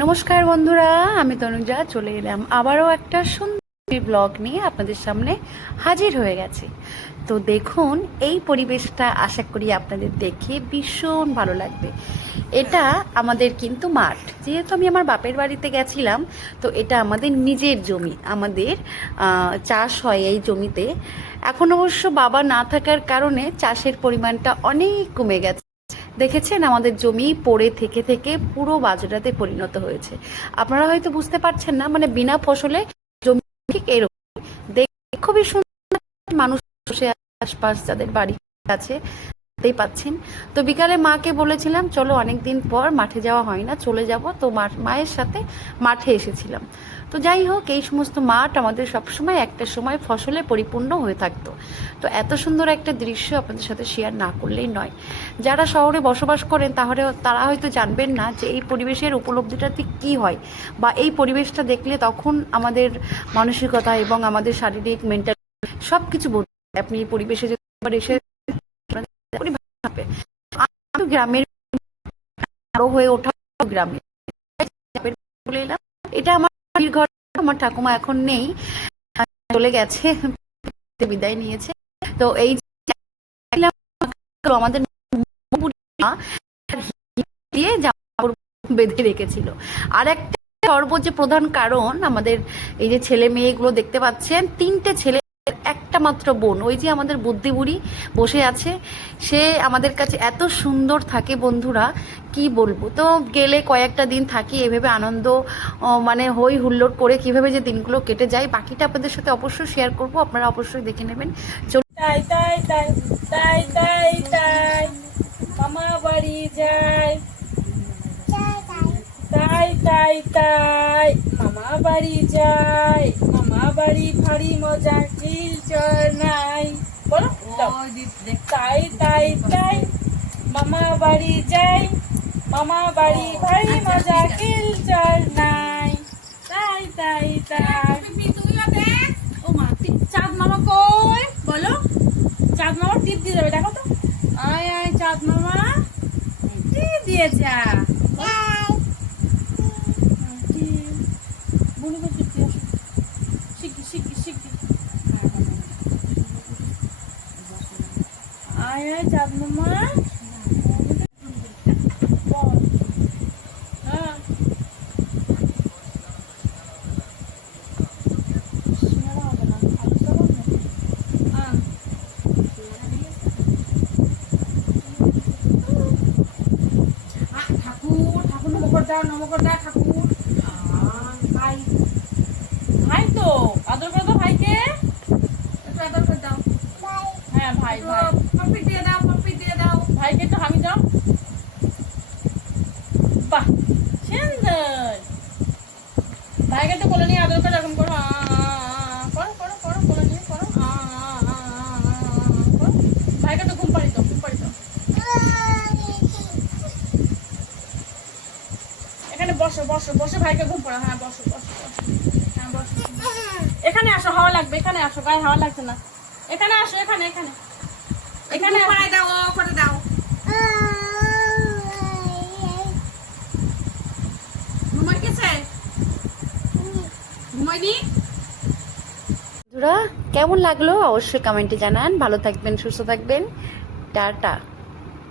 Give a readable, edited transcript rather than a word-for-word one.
নমস্কার বন্ধুরা, আমি তনুজা চলে এলাম আবারও একটা সুন্দর ব্লগ নিয়ে আপনাদের সামনে হাজির হয়ে গেছি। তো দেখুন, এই পরিবেশটা আশা করি আপনাদের দেখে ভীষণ ভালো লাগবে। এটা আমাদের কিন্তু মাঠ, যেহেতু আমি আমার বাপের বাড়িতে গেছিলাম, তো এটা আমাদের নিজের জমি, আমাদের চাষ হয় এই জমিতে। এখন অবশ্য বাবা না থাকার কারণে চাষের পরিমাণটা অনেক কমে গেছে। দেখেছেন, আমাদের জমি পড়ে থেকে থেকে পুরো বাজরাতে পরিণত হয়েছে। আপনারা হয়তো বুঝতে পারছেন না, মানে বিনা ফসলে জমি ঠিক এরকম দেখতে খুবই সুন্দর। মানুষ বসে আশপাশ যাদের বাড়ি আছে দেখতেই পাচ্ছেন। তো বিকালে মাকে বলেছিলাম চলো, অনেকদিন পর মাঠে যাওয়া হয় না, চলে যাব। তো মায়ের সাথে মাঠে এসেছিলাম। তো যাই হোক, এই সমস্ত মাঠ আমাদের সবসময় একটা সময় ফসলে পরিপূর্ণ হয়ে থাকতো। তো এত সুন্দর একটা দৃশ্য আপনাদের সাথে শেয়ার না করলেই নয়। যারা শহরে বসবাস করেন তাহলে তারা হয়তো জানবেন না যে এই পরিবেশের উপলব্ধিটা ঠিক কী হয়, বা এই পরিবেশটা দেখলে তখন আমাদের মানসিকতা এবং আমাদের শারীরিক মেন্টাল সব কিছু বলতে আপনি এই পরিবেশে যদি একবার এসে হবে। আমি গ্রামের বড় হয়ে ওঠা, গ্রামে বলে এলাম। এটা আমার ঘর। আমার ঠাকুমা এখন নেই, চলে গেছে, বিদায় নিয়েছে। তো এই আমাদের দিয়ে বেঁধে রেখেছিল। আর একটা যে প্রধান কারণ, আমাদের এই যে ছেলে মেয়েগুলো দেখতে পাচ্ছেন, 3টে ছেলে, একটা মাত্র বোন। ওই যে আমাদের বুদ্ধি বুড়ি বসে আছে, সে আমাদের কাছে এত সুন্দর থাকে বন্ধুরা, কি বলবো। তো গেলে কয়েকটা দিন থাকি, এভাবে আনন্দ মানে হই হুল্লোড় করে কিভাবে যে দিনগুলো কেটে যায়, বাকিটা আপনাদের সাথে অবশ্যই শেয়ার করব, আপনারা অবশ্যই দেখে নেবেন। তাই তাই তাই তাই তাই তাই মামা বাড়ি যায়, তাই তাই তাই মামা বাড়ি যায়, মামা বাড়ি ভারী মজা কিলচর নাই। বলো তাই তাই তাই মামা বাড়ি যায়, মামা বাড়ি ভারী মজা কিলচর নাই। তাই তাই তাই ও মা, চাঁদ মামা কই বলো? চাঁদ মামা টিপ দিয়ে যাবে, দেখো তো। আয় আয় চাঁদ মামা টিপ দিয়ে যা। আয় আয় চাঁদ মামা। নমস্কার ঠাকুর। ভাই ভাই তো আদর করে দাও ভাইকে, একটু আদর করে দাও। হ্যাঁ ভাই ভাই, পপি দিয়ে দাও, পপি দিয়ে দাও ভাইকে, একটু হামি দাও। বাহ সুন্দর, ভাইকে একটু কোলে নিয়ে আদর করে এরকম করো, করো করো করো, কোলে নিয়ে করো, ভাইকে একটু ঘুম পাড়ি দাও, ঘুম পাড়ি দাও। এখানে বসো বসো বসে ভাইকে ঘুম পাড়া। হ্যাঁ বসো বসো বসো, হ্যাঁ বসো। এখানে আসো, হাওয়া লাগবে, এখানে আসো, গায়ে হাওয়া লাগছে না। এখানে আসো, এখানে এখানে এখানে দাও, করে দাও। ঘুমাই গেছে? ঘুমাইনি? বন্ধুরা, কেমন লাগলো অবশ্যই কমেন্টে জানান। ভালো থাকবেন, সুস্থ থাকবেন, টাটা।